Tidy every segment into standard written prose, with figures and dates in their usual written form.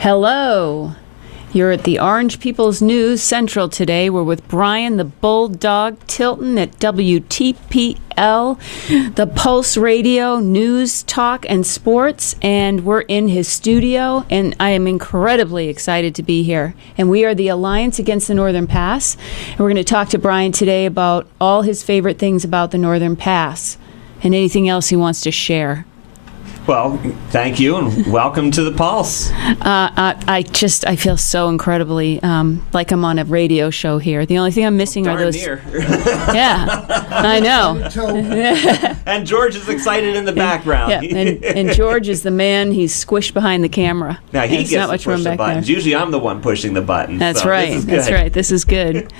Hello. You're at the Orange People's News Central today. We're with Brian the Bulldog Tilton at WTPL, the Pulse Radio News, Talk, and Sports, and we're in his studio, and I am incredibly excited to be here. And we are the Alliance Against the Northern Pass, and we're going to talk to Brian today about all his favorite things about the Northern Pass and anything else he wants to share. Well, thank you, and welcome to the Pulse. I feel so incredibly like I'm on a radio show here. The only thing I'm missing are those. Near. Yeah, I know. And George is excited in the background. Yeah, and George is the man. He's squished behind the camera. Now he gets to push the buttons. There. Usually I'm the one pushing the buttons. That's right. That's right. This is good.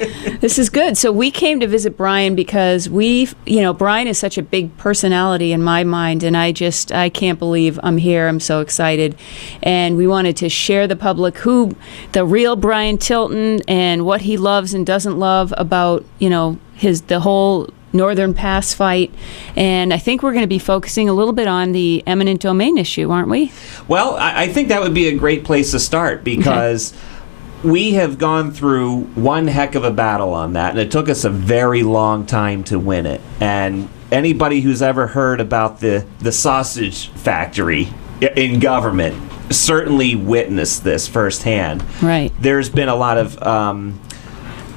This is good. So we came to visit Brian because Brian is such a big personality in my mind, and I can't believe I'm here. I'm so excited. And we wanted to share the public the real Brian Tilton and what he loves and doesn't love about, the whole Northern Pass fight. And I think we're going to be focusing a little bit on the eminent domain issue, aren't we? Well, I think that would be a great place to start because we have gone through one heck of a battle on that, and it took us a very long time to win it. And anybody who's ever heard about the sausage factory in government certainly witnessed this firsthand. Right. There's been a lot of,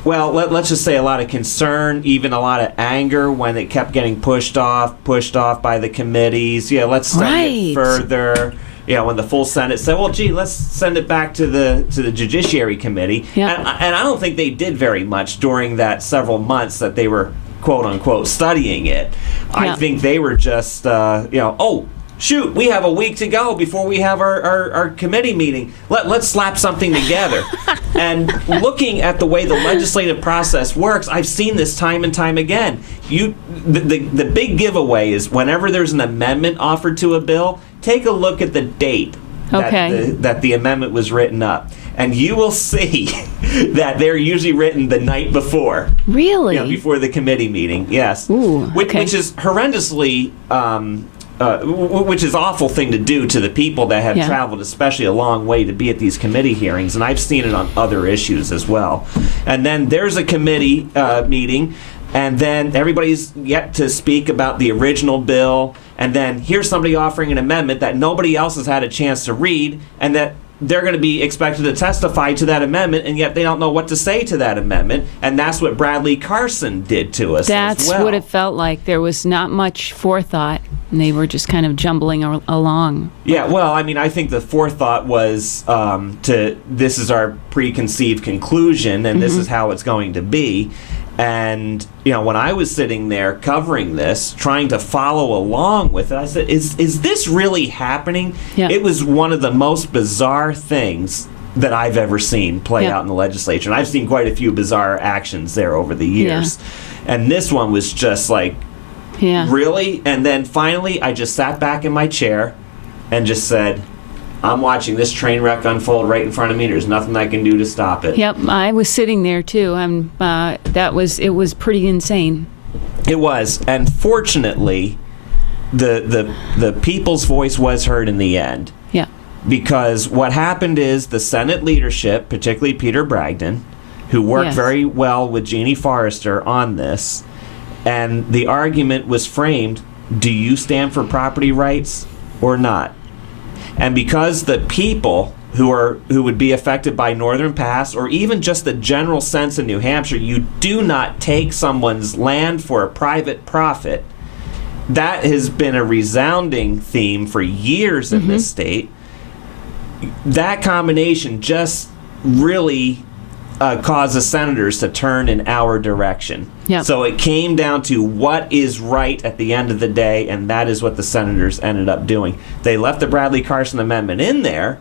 let's just say a lot of concern, even a lot of anger when it kept getting pushed off by the committees. Yeah, let's study it further. When the full Senate said, well, gee, let's send it back to the Judiciary Committee. Yeah. And I don't think they did very much during that several months that they were, quote unquote, studying it. Yeah. I think they were just, oh, shoot, we have a week to go before we have our committee meeting. Let's slap something together. And looking at the way the legislative process works, I've seen this time and time again. The big giveaway is whenever there's an amendment offered to a bill, take a look at the date that the amendment was written up. And you will see that they're usually written the night before. Really? Before the committee meeting, yes. Ooh, which is horrendously, which is an awful thing to do to the people that have traveled especially a long way to be at these committee hearings. And I've seen it on other issues as well. And then there's a committee meeting, and then everybody's yet to speak about the original bill. And then here's somebody offering an amendment that nobody else has had a chance to read, and that they're going to be expected to testify to that amendment, and yet they don't know what to say to that amendment. And that's what Bradley Carson did to us That's as well. what it felt like. There was not much forethought, and they were just kind of jumbling along. Yeah, well, I think the forethought was this is our preconceived conclusion, and this is how it's going to be. And, when I was sitting there covering this, trying to follow along with it, I said, is this really happening? Yeah. It was one of the most bizarre things that I've ever seen play out in the legislature. And I've seen quite a few bizarre actions there over the years. Yeah. And this one was just like, really? And then finally, I just sat back in my chair and just said, I'm watching this train wreck unfold right in front of me. There's nothing I can do to stop it. Yep, I was sitting there too. It was pretty insane. It was, and fortunately, the people's voice was heard in the end. Yeah. Because what happened is the Senate leadership, particularly Peter Bragdon, who worked very well with Jeannie Forrester on this, and the argument was framed: do you stand for property rights or not? And because the people who would be affected by Northern Pass, or even just the general sense in New Hampshire, you do not take someone's land for a private profit. That has been a resounding theme for years in this state. That combination just really caused the senators to turn in our direction. Yep. So it came down to what is right at the end of the day, and that is what the senators ended up doing. They left the Bradley Carson amendment in there,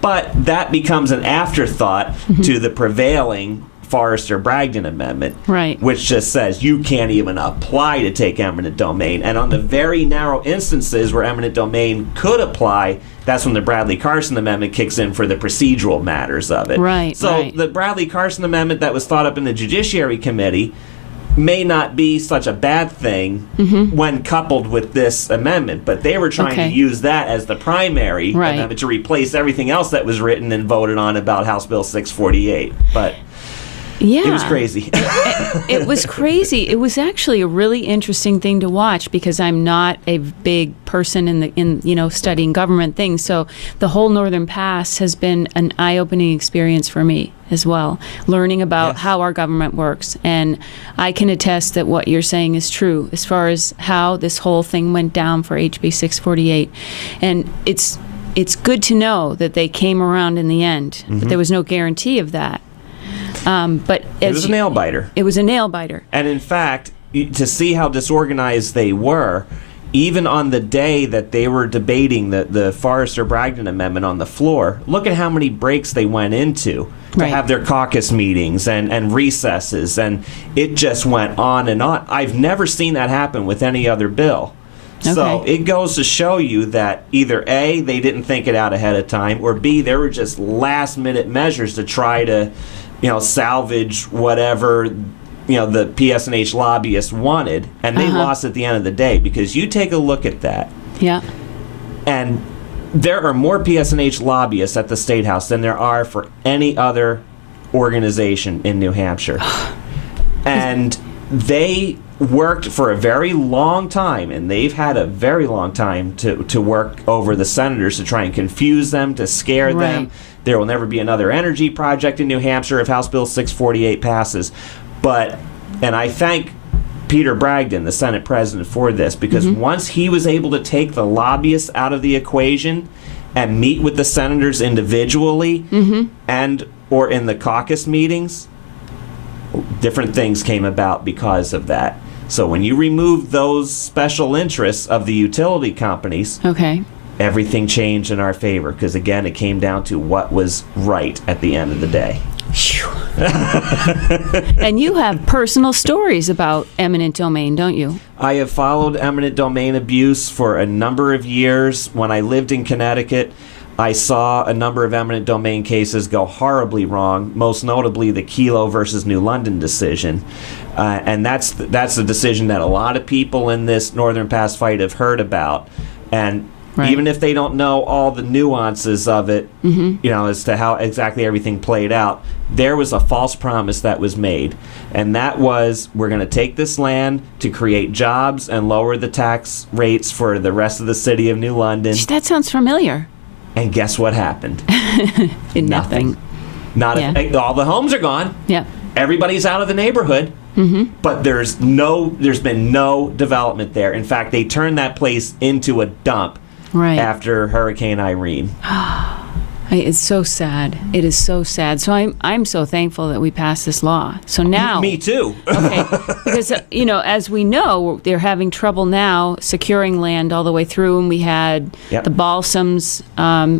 but that becomes an afterthought to the prevailing Forrester-Bragdon amendment, which just says you can't even apply to take eminent domain. And on the very narrow instances where eminent domain could apply, that's when the Bradley Carson amendment kicks in for the procedural matters of it. Right. So the Bradley Carson amendment that was thought up in the Judiciary Committee may not be such a bad thing when coupled with this amendment, but they were trying to use that as the primary amendment to replace everything else that was written and voted on about House Bill 648. But it was crazy. It was crazy. It was actually a really interesting thing to watch because I'm not a big person in studying government things. So the whole Northern Pass has been an eye-opening experience for me as well, learning about how our government works. And I can attest that what you're saying is true as far as how this whole thing went down for HB 648. And it's good to know that they came around in the end, but there was no guarantee of that. But it was a nail biter. It was a nail biter. And in fact, to see how disorganized they were, even on the day that they were debating the Forrester-Bragdon amendment on the floor, look at how many breaks they went into to have their caucus meetings and recesses, and it just went on and on. I've never seen that happen with any other bill. So it goes to show you that either A, they didn't think it out ahead of time, or B, there were just last-minute measures to try to salvage whatever, the PSNH lobbyists wanted, and they lost at the end of the day, because you take a look at that. Yeah. And there are more PSNH lobbyists at the State House than there are for any other organization in New Hampshire. And they worked for a very long time, and they've had a very long time to work over the senators to try and confuse them, to scare them. There will never be another energy project in New Hampshire if House Bill 648 passes. And I thank Peter Bragdon, the Senate president, for this, because once he was able to take the lobbyists out of the equation and meet with the senators individually and or in the caucus meetings, different things came about because of that. So when you remove those special interests of the utility companies, everything changed in our favor, because again, it came down to what was right at the end of the day. And you have personal stories about eminent domain, don't you? I have followed eminent domain abuse for a number of years. When I lived in Connecticut, I saw a number of eminent domain cases go horribly wrong, most notably the Kelo versus New London decision. And that's the decision that a lot of people in this Northern Pass fight have heard about. And even if they don't know all the nuances of it, as to how exactly everything played out, there was a false promise that was made. And that was, we're going to take this land to create jobs and lower the tax rates for the rest of the city of New London. That sounds familiar. And guess what happened? Nothing. All the homes are gone. Yeah. Everybody's out of the neighborhood. But there's been no development there. In fact, they turned that place into a dump after Hurricane Irene. It's so sad. It is so sad. So I'm so thankful that we passed this law. So now... Me too. Because, as we know, they're having trouble now securing land all the way through, and we had the balsams,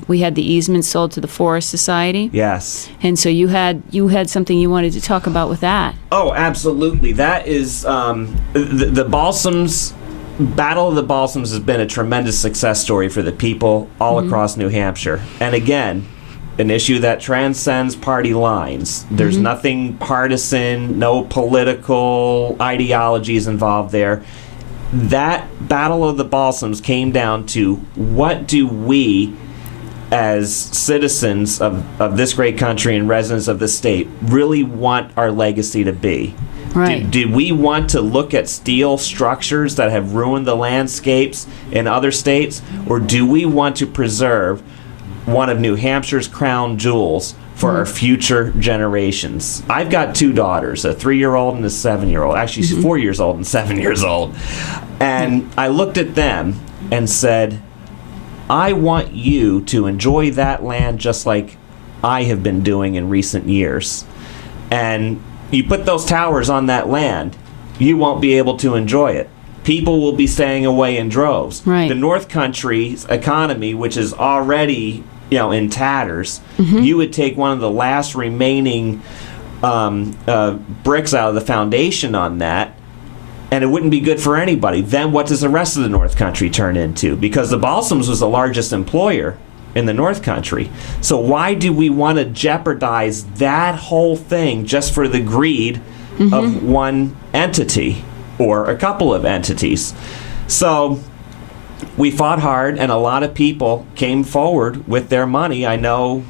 we had the easements sold to the Forest Society. Yes. And so you had something you wanted to talk about with that. Oh, absolutely. That is the balsams... Battle of the Balsams has been a tremendous success story for the people all across New Hampshire. And again, an issue that transcends party lines. There's nothing partisan, no political ideologies involved there. That Battle of the Balsams came down to, what do we, as citizens of this great country and residents of this state, really want our legacy to be? Do we want to look at steel structures that have ruined the landscapes in other states, or do we want to preserve one of New Hampshire's crown jewels for our future generations? I've got two daughters, a 3-year-old and a 7-year-old. Actually, she's 4 years old and 7 years old. And I looked at them and said, I want you to enjoy that land just like I have been doing in recent years. And you put those towers on that land, you won't be able to enjoy it. People will be staying away in droves. The North Country's economy, which is already, in tatters, you would take one of the last remaining bricks out of the foundation on that, and it wouldn't be good for anybody. Then what does the rest of the North Country turn into? Because the Balsams was the largest employer in the North Country. So why do we want to jeopardize that whole thing just for the greed of one entity or a couple of entities. So we fought hard, and a lot of people came forward with their money. I know,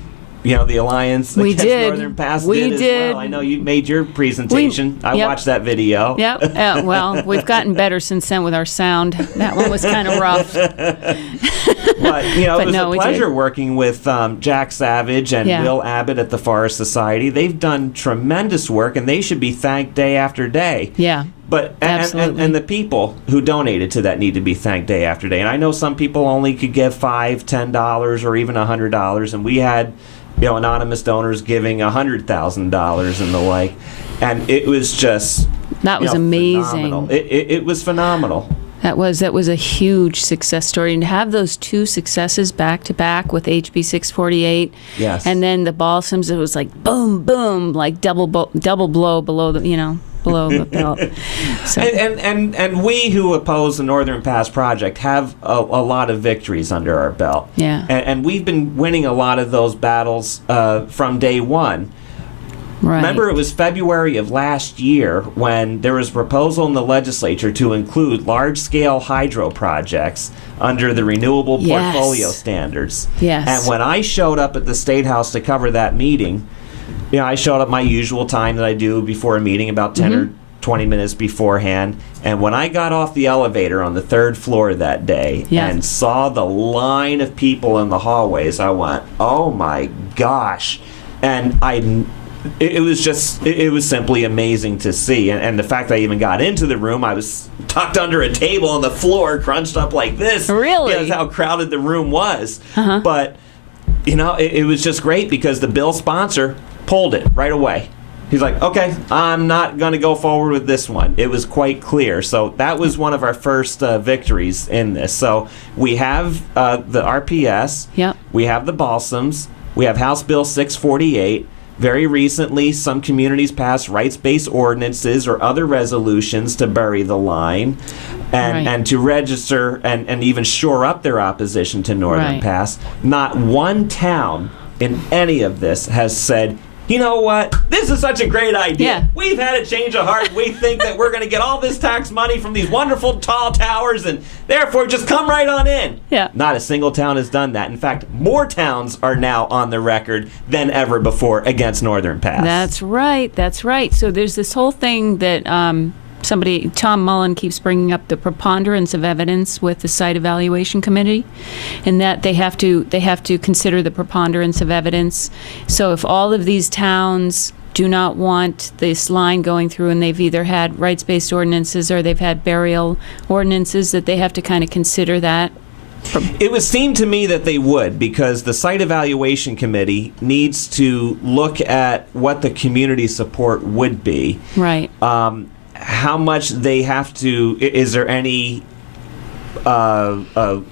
the Alliance Against Northern Pass did as well. I know you made your presentation. I watched that video. Yep. Well, we've gotten better since then with our sound. That one was kind of rough. But, it was a pleasure working with Jack Savage and Will Abbott at the Forest Society. They've done tremendous work, and they should be thanked day after day. Yeah. But and the people who donated to that need to be thanked day after day. And I know some people only could give $5, $10, or even $100, and we had anonymous donors giving $100,000 and the like, and it was just amazing. Phenomenal. It was phenomenal. That was a huge success story, and to have those two successes back to back with HB 648, and then the balsams, it was like boom, boom, like double blow below the below the belt. So. And we who oppose the Northern Pass Project have a lot of victories under our belt. Yeah. And we've been winning a lot of those battles from day one. Right. Remember, it was February of last year when there was a proposal in the legislature to include large-scale hydro projects under the renewable portfolio standards. Yes. And when I showed up at the State House to cover that meeting, I showed up my usual time that I do before a meeting, about 10 or 20 minutes beforehand. And when I got off the elevator on the 3rd floor that day and saw the line of people in the hallways, I went, oh my gosh. And it was simply amazing to see. And the fact that I even got into the room, I was tucked under a table on the floor, crunched up like this. Really? That's how crowded the room was. But, it was just great because the bill sponsor pulled it right away. He's like, okay, I'm not going to go forward with this one. It was quite clear. So that was one of our first victories in this. So we have the RPS. Yep. We have the balsams. We have House Bill 648. Very recently, some communities passed rights-based ordinances or other resolutions to bury the line and to register and even shore up their opposition to Northern Pass. Not one town in any of this has said, you know what? This is such a great idea. Yeah. We've had a change of heart. We think that we're going to get all this tax money from these wonderful tall towers, and therefore just come right on in. Yeah. Not a single town has done that. In fact, more towns are now on the record than ever before against Northern Pass. That's right. That's right. So there's this whole thing that Tom Mullen keeps bringing up, the preponderance of evidence with the site evaluation committee, and that they have to consider the preponderance of evidence. So if all of these towns do not want this line going through, and they've either had rights-based ordinances or they've had burial ordinances, that they have to kind of consider that. It would seem to me that they would, because the site evaluation committee needs to look at what the community support would be. Right. How much they have to, is there any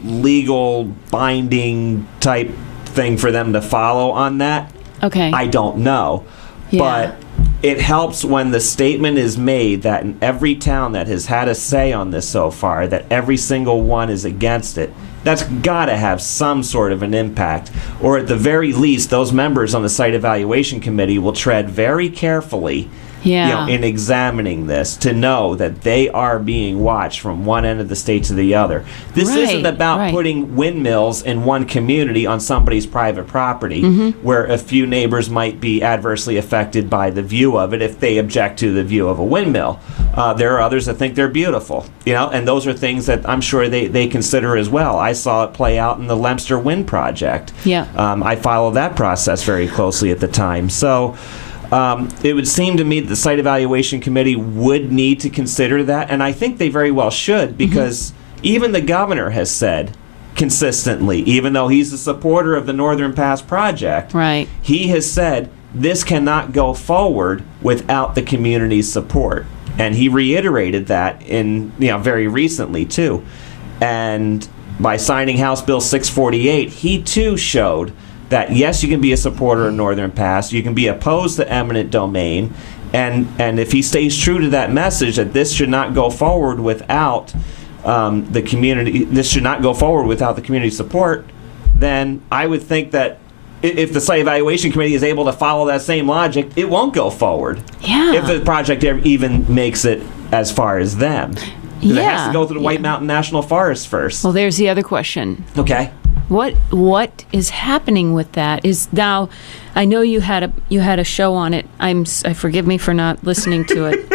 legal binding type thing for them to follow on that? Okay. I don't know. Yeah. But it helps when the statement is made that in every town that has had a say on this so far, that every single one is against it. That's got to have some sort of an impact. Or at the very least, those members on the site evaluation committee will tread very carefully in examining this, to know that they are being watched from one end of the state to the other. This isn't about putting windmills in one community on somebody's private property where a few neighbors might be adversely affected by the view of it if they object to the view of a windmill. There are others that think they're beautiful, and those are things that I'm sure they consider as well. I saw it play out in the Lemster Wind Project. Yeah. I followed that process very closely at the time. So it would seem to me that the site evaluation committee would need to consider that, and I think they very well should, because even the governor has said consistently, even though he's a supporter of the Northern Pass Project, he has said this cannot go forward without the community's support, and he reiterated that in very recently too. And by signing House Bill 648, he too showed that yes, you can be a supporter of Northern Pass, you can be opposed to eminent domain, and if he stays true to that message that this should not go forward without the community support, then I would think that if the site evaluation committee is able to follow that same logic, it won't go forward. Yeah. If the project even makes it as far as them. Because it has to go through the White Mountain National Forest first. Well, there's the other question. Okay. What is happening with that? Is now, I know you had a show on it. Forgive me for not listening to it.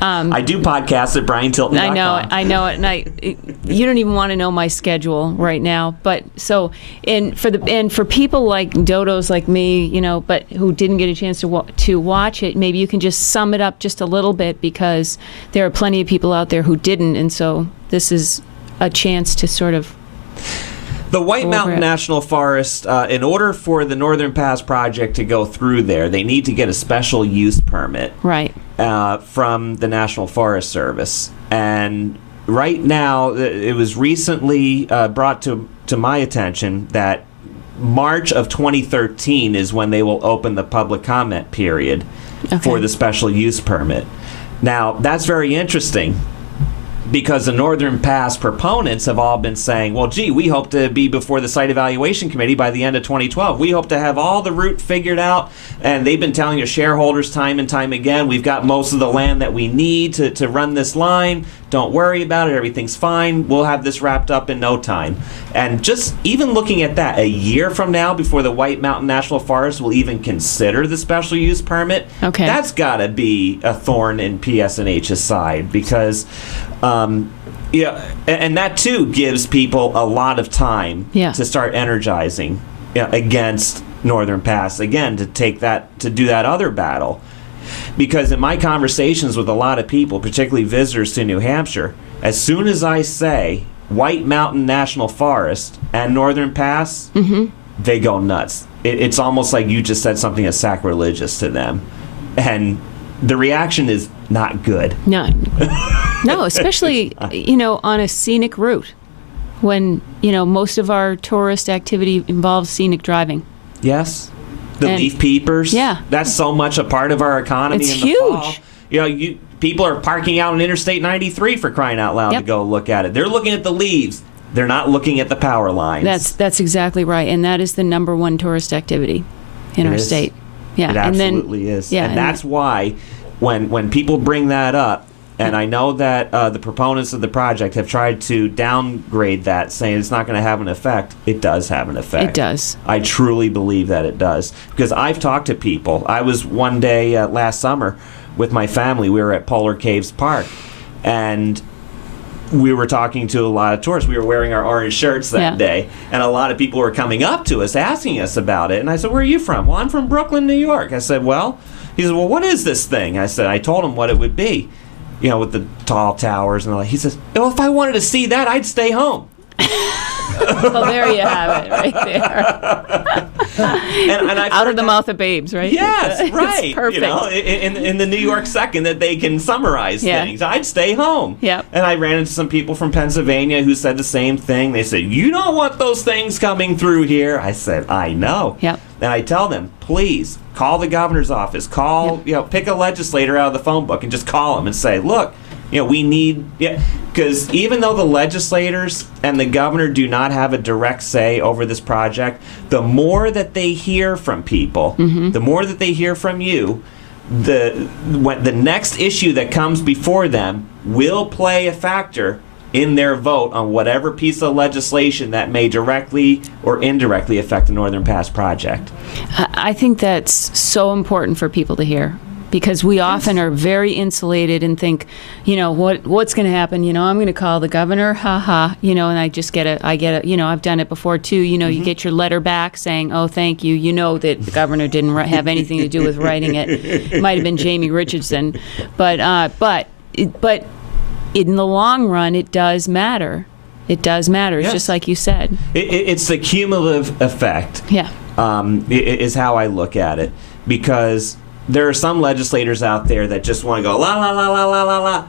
I do podcasts at BrianTilton.com. I know it, and you don't even want to know my schedule right now. But so, for people like dodos like me, but who didn't get a chance to watch it, maybe you can just sum it up just a little bit, because there are plenty of people out there who didn't, and so this is a chance to sort of. The White Mountain National Forest, in order for the Northern Pass project to go through there, they need to get a special use permit. Right. From the National Forest Service. And right now, it was recently brought to my attention that March of 2013 is when they will open the public comment period for the special use permit. Now, that's very interesting, because the Northern Pass proponents have all been saying, well, gee, we hope to be before the Site Evaluation Committee by the end of 2012. We hope to have all the route figured out. And they've been telling your shareholders time and time again, we've got most of the land that we need to run this line. Don't worry about it. Everything's fine. We'll have this wrapped up in no time. And just even looking at that, a year from now, before the White Mountain National Forest will even consider the special use permit, that's got to be a thorn in PSNH's side, because and that too gives people a lot of time to start energizing against Northern Pass again, to do that other battle. Because in my conversations with a lot of people, particularly visitors to New Hampshire, as soon as I say White Mountain National Forest and Northern Pass, they go nuts. It's almost like you just said something that's sacrilegious to them. And the reaction is not good. No, especially, on a scenic route, when, most of our tourist activity involves scenic driving. Yes. The leaf peepers. Yeah. That's so much a part of our economy It's in the huge. fall. People are parking out on Interstate 93 for crying out loud to go look at it. They're looking at the leaves. They're not looking at the power lines. That's exactly right. And that is the number one tourist activity in our state. Yeah. It absolutely is. Yeah, and that's why when people bring that up, and I know that the proponents of the project have tried to downgrade that, saying it's not going to have an effect. It does have an effect. It does. I truly believe that it does. Because I've talked to people. I was one day last summer with my family. We were at Polar Caves Park. And we were talking to a lot of tourists. We were wearing our orange shirts that day. And a lot of people were coming up to us, asking us about it. And I said, where are you from? Well, I'm from Brooklyn, New York. I said, well, he said, well, what is this thing? I told him what it would be. With the tall towers and all that. He says, well, if I wanted to see that, I'd stay home. Well, there you have it, right there. and out of the mouth of babes, right? Yes, right. It's perfect. In the New York second that they can summarize things, I'd stay home. Yep. And I ran into some people from Pennsylvania who said the same thing. They said, you don't want those things coming through here. I said, I know. Yep. And I tell them, please call the governor's office. Pick a legislator out of the phone book and just call them and say, look, we need, because even though the legislators and the governor do not have a direct say over this project, the more that they hear from people, the more that they hear from you, the next issue that comes before them will play a factor in their vote on whatever piece of legislation that may directly or indirectly affect the Northern Pass project. I think that's so important for people to hear. Because we often are very insulated and think, what's going to happen? I'm going to call the governor, and I just get a, I've done it before too. You get your letter back saying, oh, thank you. That the governor didn't have anything to do with writing it. It might have been Jamie Richardson, but in the long run, it does matter. It does matter. It's just like you said. It's the cumulative effect. Yeah. Is how I look at it, because there are some legislators out there that just want to go la la la la la la la,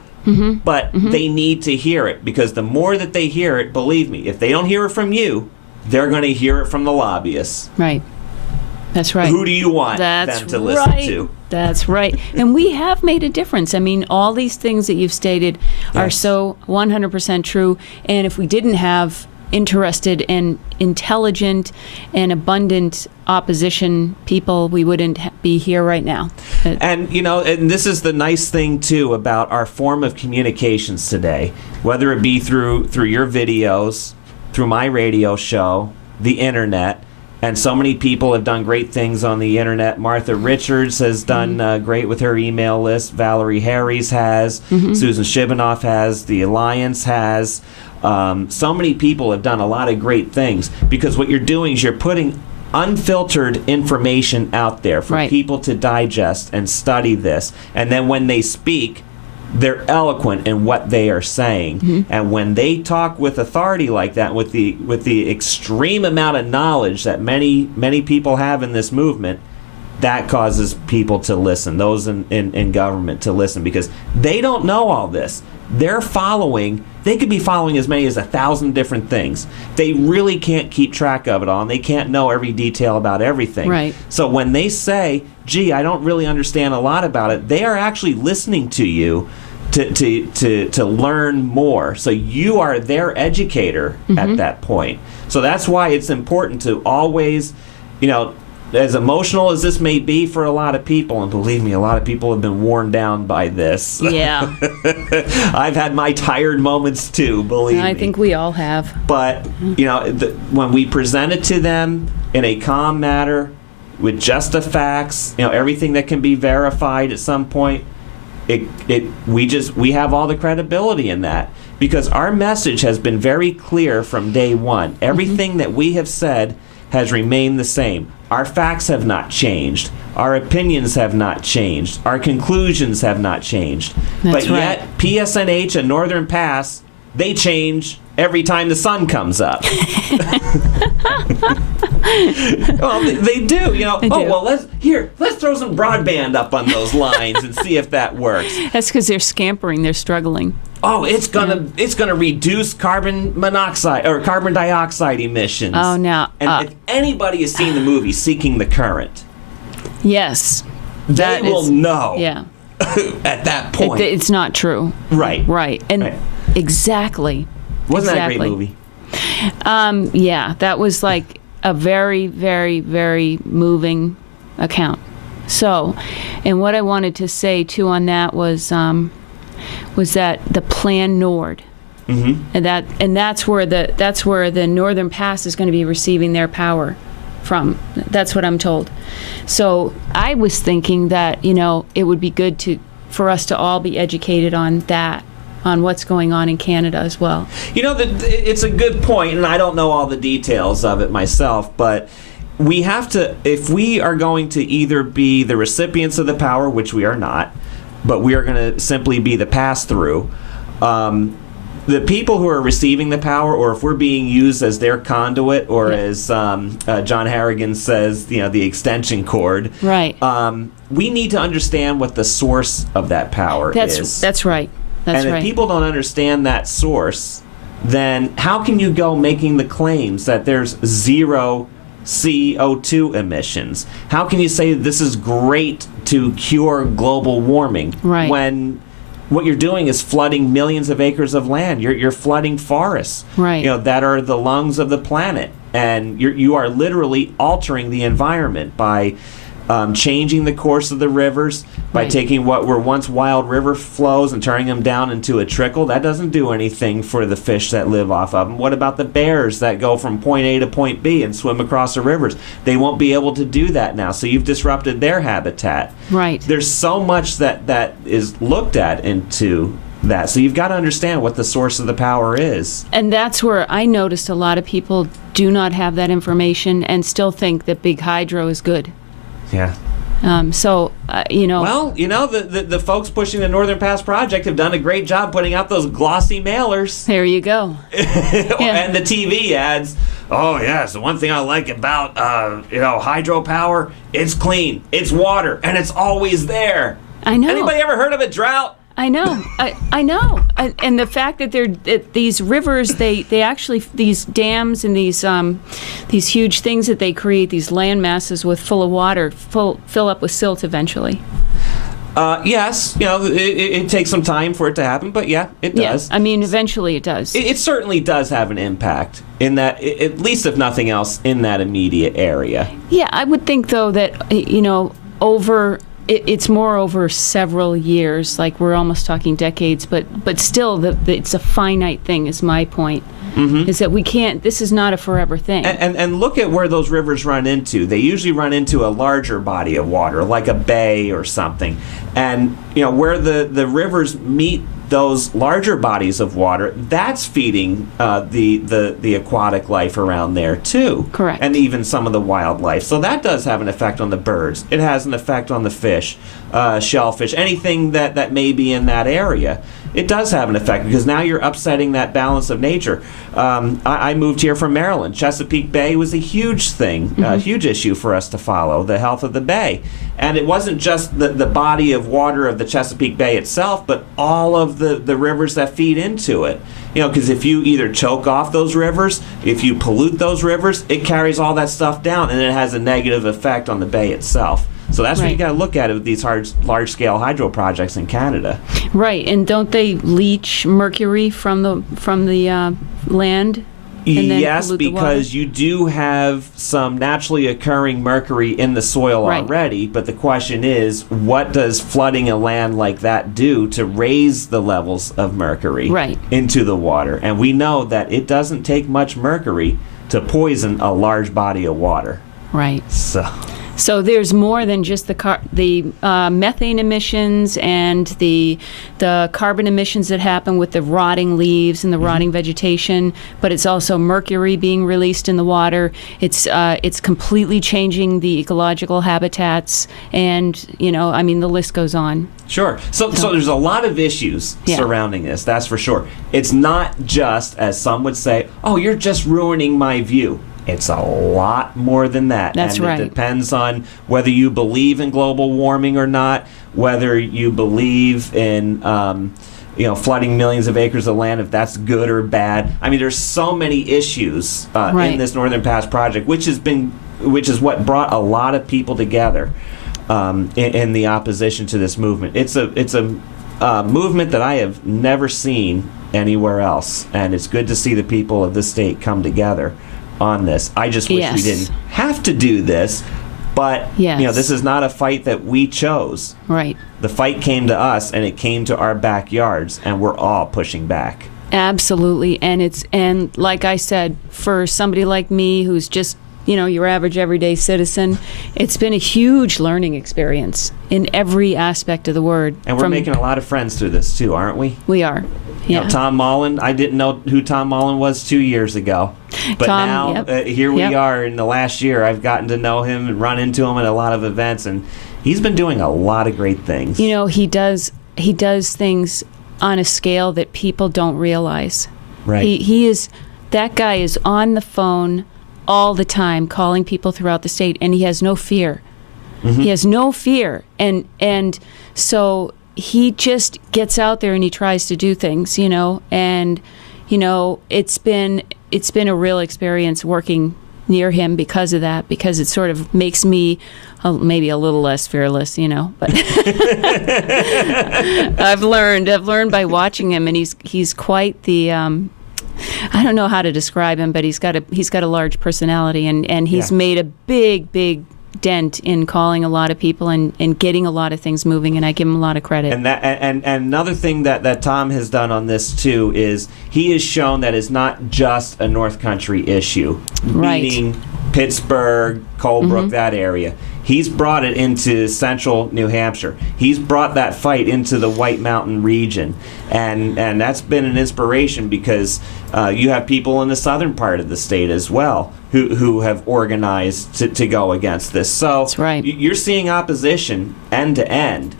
but they need to hear it, because the more that they hear it, believe me, if they don't hear it from you, they're going to hear it from the lobbyists. Right. That's right. Who do you want them to listen to? That's right. And we have made a difference. I mean, all these things that you've stated are so 100% true. And if we didn't have interested and intelligent and abundant opposition people, we wouldn't be here right now. And, and this is the nice thing, too, about our form of communications today, whether it be through your videos, through my radio show, the internet. And so many people have done great things on the internet. Martha Richards has done great with her email list. Valerie Harries has. Susan Shibanoff has. The Alliance has. So many people have done a lot of great things, because what you're doing is you're putting unfiltered information out there for people to digest and study this. And then when they speak, they're eloquent in what they are saying. And when they talk with authority like that, with the extreme amount of knowledge that many people have in this movement, that causes people to listen, those in government to listen, because they don't know all this. They could be following as many as 1,000 different things. They really can't keep track of it all, and they can't know every detail about everything. Right. So when they say, gee, I don't really understand a lot about it, they are actually listening to you to learn more. So you are their educator at that point. So that's why it's important to always, as emotional as this may be for a lot of people, and believe me, a lot of people have been worn down by this. Yeah. I've had my tired moments too, believe me. I think we all have. But, when we present it to them in a calm manner, with just the facts, everything that can be verified at some point, we have all the credibility in that, because our message has been very clear from day one. Everything that we have said has remained the same. Our facts have not changed. Our opinions have not changed. Our conclusions have not changed. That's but yet, PSNH and Northern Pass, they change every time the sun comes up. Well, they do. They do. Well, let's throw some broadband up on those lines and see if that works. That's because they're scampering. They're struggling. Oh, it's gonna reduce carbon monoxide or carbon dioxide emissions. Oh, now. And if anybody has seen the movie Seeking the Current, yes, they will know. Yeah. At that point, it's not true. Right. Right. And right. Exactly. Wasn't that a great movie? Yeah, that was like a very, very, very moving account. So, and what I wanted to say too on that was that the Plan Nord, and that's where the Northern Pass is going to be receiving their power from. That's what I'm told. So I was thinking that it would be good for us to all be educated on that, on what's going on in Canada as well. It's a good point, and I don't know all the details of it myself, but we have to, if we are going to either be the recipients of the power, which we are not, but we are going to simply be the pass-through, the people who are receiving the power, or if we're being used as their conduit, or as John Harrigan says, the extension cord, right? We need to understand what the source of that power is. That's right. And if people don't understand that source, then how can you go making the claims that there's zero CO2 emissions? How can you say this is great to cure global warming when what you're doing is flooding millions of acres of land? You're flooding forests, that are the lungs of the planet, and you are literally altering the environment by changing the course of the rivers, by taking what were once wild river flows and turning them down into a trickle. That doesn't do anything for the fish that live off of them. What about the bears that go from point A to point B and swim across the rivers? They won't be able to do that now, so you've disrupted their habitat. Right. There's so much that is looked at into that, so you've got to understand what the source of the power is. And that's where I noticed a lot of people do not have that information and still think that big hydro is good. Yeah. Well, the folks pushing the Northern Pass project have done a great job putting out those glossy mailers. There you go. And the TV ads. Oh, yes, the one thing I like about, hydropower, it's clean, it's water, and it's always there. I know. Anybody ever heard of a drought? I know. I know. And the fact that these rivers, they actually, these dams and these huge things that they create, these land masses full of water, fill up with silt eventually. Yes, it takes some time for it to happen, but yeah, it does. I mean, eventually it does. It certainly does have an impact in that, at least if nothing else, in that immediate area. Yeah, I would think, though, that, it's more over several years, like we're almost talking decades, but still, it's a finite thing, is my point. Mm-hmm. Is that we can't, this is not a forever thing. And look at where those rivers run into. They usually run into a larger body of water, like a bay or something. And, where the rivers meet those larger bodies of water, that's feeding the aquatic life around there too. Correct. And even some of the wildlife. So that does have an effect on the birds. It has an effect on the fish, shellfish, anything that may be in that area. It does have an effect because now you're upsetting that balance of nature. I moved here from Maryland. Chesapeake Bay was a huge thing, a huge issue for us to follow, the health of the bay. And it wasn't just the body of water of the Chesapeake Bay itself, but all of the rivers that feed into it. Because if you either choke off those rivers, if you pollute those rivers, it carries all that stuff down, and it has a negative effect on the bay itself. So that's what you got to look at with these large-scale hydro projects in Canada. Right, and don't they leach mercury from the land? Yes, because you do have some naturally occurring mercury in the soil already, but the question is, what does flooding a land like that do to raise the levels of mercury into the water? And we know that it doesn't take much mercury to poison a large body of water. Right. So there's more than just the methane emissions and the carbon emissions that happen with the rotting leaves and the rotting vegetation, but it's also mercury being released in the water. It's completely changing the ecological habitats, and the list goes on. Sure. So there's a lot of issues surrounding this. That's for sure. It's not just, as some would say, "Oh, you're just ruining my view." It's a lot more than that. That's right. It depends on whether you believe in global warming or not, whether you believe in flooding millions of acres of land, if that's good or bad. I mean, there's so many issues in this Northern Pass project, which is what brought a lot of people together in the opposition to this movement. It's a movement that I have never seen anywhere else, and it's good to see the people of this state come together on this. I just wish we didn't have to do this, but this is not a fight that we chose. Right. The fight came to us, and it came to our backyards, and we're all pushing back. Absolutely, and like I said, for somebody like me who's just your average everyday citizen, it's been a huge learning experience in every aspect of the word. And we're making a lot of friends through this too, aren't we? We are. Yeah. Tom Mullen, I didn't know who Tom Mullen was 2 years ago. But now, here we are in the last year. I've gotten to know him and run into him at a lot of events, and he's been doing a lot of great things. He does things on a scale that people don't realize. Right. That guy is on the phone all the time, calling people throughout the state, and he has no fear. Mm-hmm. He has no fear, and so he just gets out there and he tries to do things, and it's been a real experience working near him because of that, because it sort of makes me maybe a little less fearless, but I've learned by watching him, and he's quite the I don't know how to describe him, but he's got a large personality, and he's made a big dent in calling a lot of people and getting a lot of things moving, and I give him a lot of credit. And another thing that Tom has done on this too is he has shown that it's not just a North Country issue, meaning Pittsburgh, Colebrook, that area. He's brought it into central New Hampshire. He's brought that fight into the White Mountain region, and that's been an inspiration because you have people in the southern part of the state as well who have organized to go against this. So that's right. You're seeing opposition end to end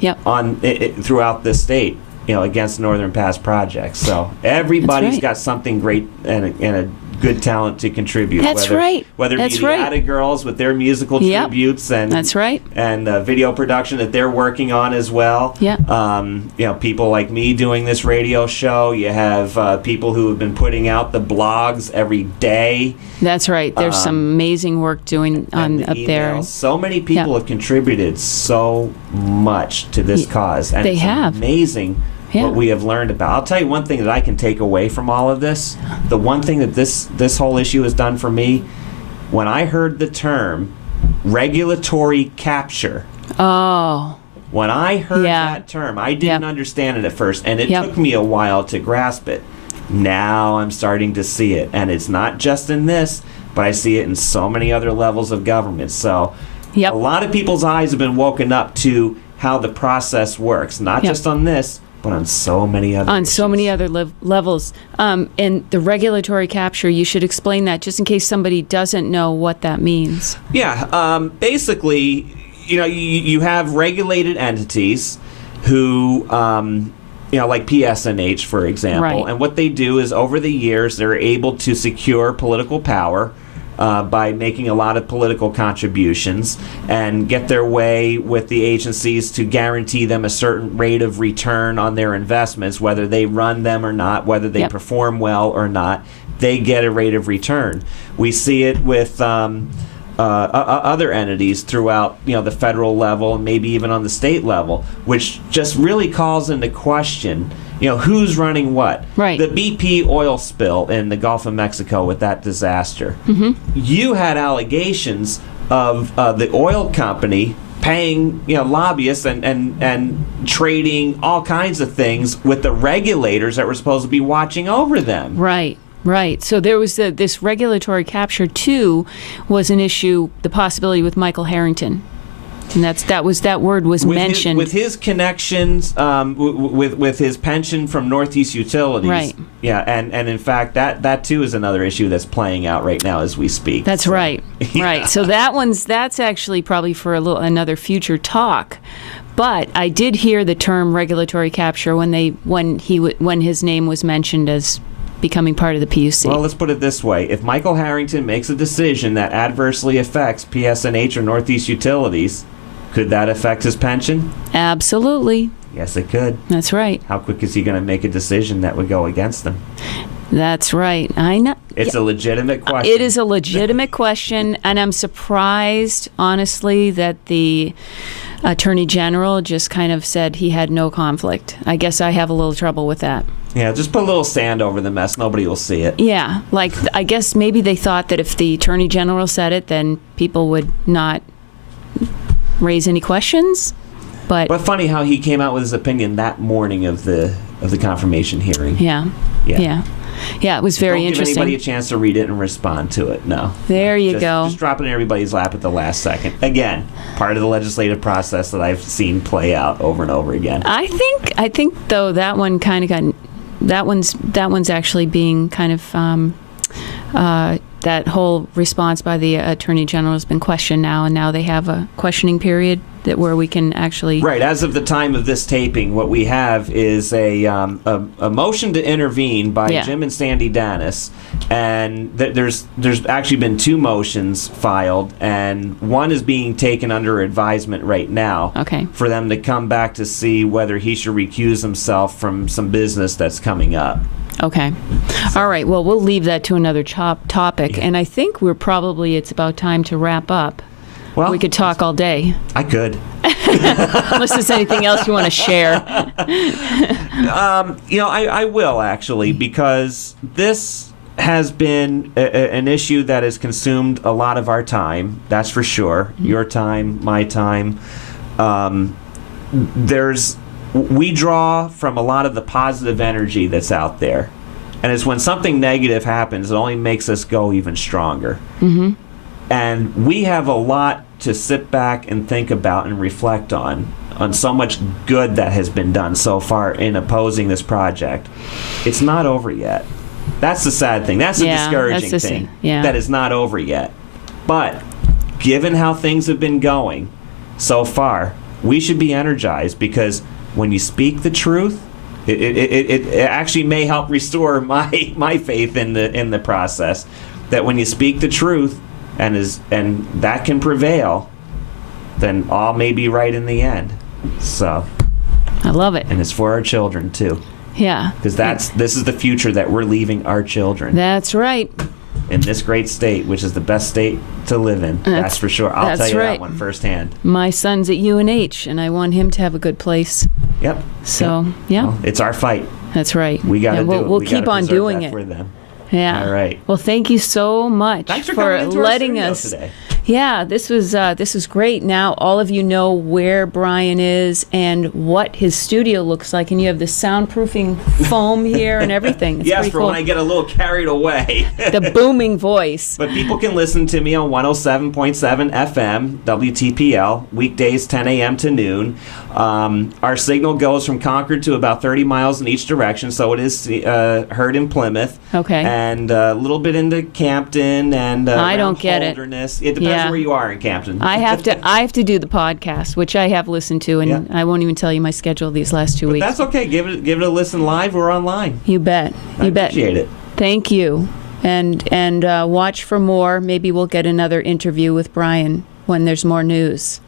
throughout this state, against Northern Pass projects. So everybody's got something great and a good talent to contribute. That's right. Whether it be the Atta Girls with their musical tributes and that's right, and video production that they're working on as well. Yeah. People like me doing this radio show. You have people who have been putting out the blogs every day. That's right. There's some amazing work doing up there. So many people have contributed so much to this cause, and they it's have. amazing. Yeah. What we have learned about. I'll tell you one thing that I can take away from all of this. The one thing that this whole issue has done for me, when I heard the term regulatory capture. Oh. When I heard that term, I didn't understand it at first, and it took me a while to grasp it. Now I'm starting to see it, and it's not just in this, but I see it in so many other levels of government. So a lot of people's eyes have been woken up to how the process works, not just on this, but on so many other issues. So many other levels. And the regulatory capture, you should explain that just in case somebody doesn't know what that means. Yeah, basically, you have regulated entities who, like PSNH, for example, right. And what they do is over the years they're able to secure political power by making a lot of political contributions and get their way with the agencies to guarantee them a certain rate of return on their investments, whether they run them or not, whether they perform well or not, they get a rate of return. We see it with other entities throughout the federal level and maybe even on the state level, which just really calls into question who's running what. Right. The BP oil spill in the Gulf of Mexico with that disaster. Mm-hmm. You had allegations of the oil company paying lobbyists and trading all kinds of things with the regulators that were supposed to be watching over them. Right. Right. So there was this regulatory capture, too, was an issue, the possibility with Michael Harrington. And that word was mentioned. With his connections, with his pension from Northeast Utilities. Right. Yeah, and in fact, that too is another issue that's playing out right now as we speak. That's right. Yeah. Right. So that's actually probably for another future talk. But I did hear the term regulatory capture when his name was mentioned as becoming part of the PUC. Well, let's put it this way. If Michael Harrington makes a decision that adversely affects PSNH or Northeast Utilities, could that affect his pension? Absolutely. Yes, it could. That's right. How quick is he going to make a decision that would go against them? That's right. I know. It's a legitimate question. It is a legitimate question, and I'm surprised, honestly, that the Attorney General just kind of said he had no conflict. I guess I have a little trouble with that. Yeah, just put a little sand over the mess. Nobody will see it. Yeah, I guess maybe they thought that if the Attorney General said it, then people would not raise any questions. But funny how he came out with his opinion that morning of the confirmation hearing. Yeah. It was very interesting. Don't give anybody a chance to read it and respond to it. No. There you go. Just drop it in everybody's lap at the last second. Again, part of the legislative process that I've seen play out over and over again. I think though that one kind of got that one's actually being kind of that whole response by the Attorney General has been questioned now, and now they have a questioning period where we can actually... Right. As of the time of this taping, what we have is a motion to intervene by Jim and Sandy Dennis, and there's actually been two motions filed, and one is being taken under advisement right now. Okay. For them to come back to see whether he should recuse himself from some business that's coming up. Okay. All right. Well, we'll leave that to another topic, and I think it's about time to wrap up. Well, we could talk all day. I could. Unless there's anything else you want to share. I will actually, because this has been an issue that has consumed a lot of our time. That's for sure. Mm-hmm. Your time, my time. We draw from a lot of the positive energy that's out there. And it's when something negative happens, it only makes us go even stronger. Mm-hmm. And we have a lot to sit back and think about and reflect on so much good that has been done so far in opposing this project. It's not over yet. That's the sad thing. That's the discouraging thing. That it's not over yet. But given how things have been going so far, we should be energized, because when you speak the truth, It actually may help restore my faith in the process, that when you speak the truth and that can prevail, then all may be right in the end. So I love it. And it's for our children too. Yeah. Because this is the future that we're leaving our children. That's right. In this great state, which is the best state to live in. That's for sure. I'll tell you that one firsthand. My son's at UNH, and I want him to have a good place. Yep. So, yeah. Well, it's our fight. That's right. We got to do it. We'll keep on doing it for them. Yeah. All right. Well, thank you so much Thanks for coming into letting our us. Today. Yeah, this was great. Now all of you know where Brian is and what his studio looks like, and you have the soundproofing foam here and everything. It's yes, for cool. when I get a little carried away. The booming voice. But people can listen to me on 107.7 FM, WTPL, weekdays 10 a.m. to noon. Our signal goes from Concord to about 30 miles in each direction, so it is heard in Plymouth. Okay. And a little bit into Campton and I don't get Holderness. It depends where you are in Campton. I have to do the podcast, which I have listened to, and I won't even tell you my schedule these last 2 weeks. That's okay. Give it a listen live or online. You bet. I appreciate it. Thank you. And watch for more. Maybe we'll get another interview with Brian when there's more news.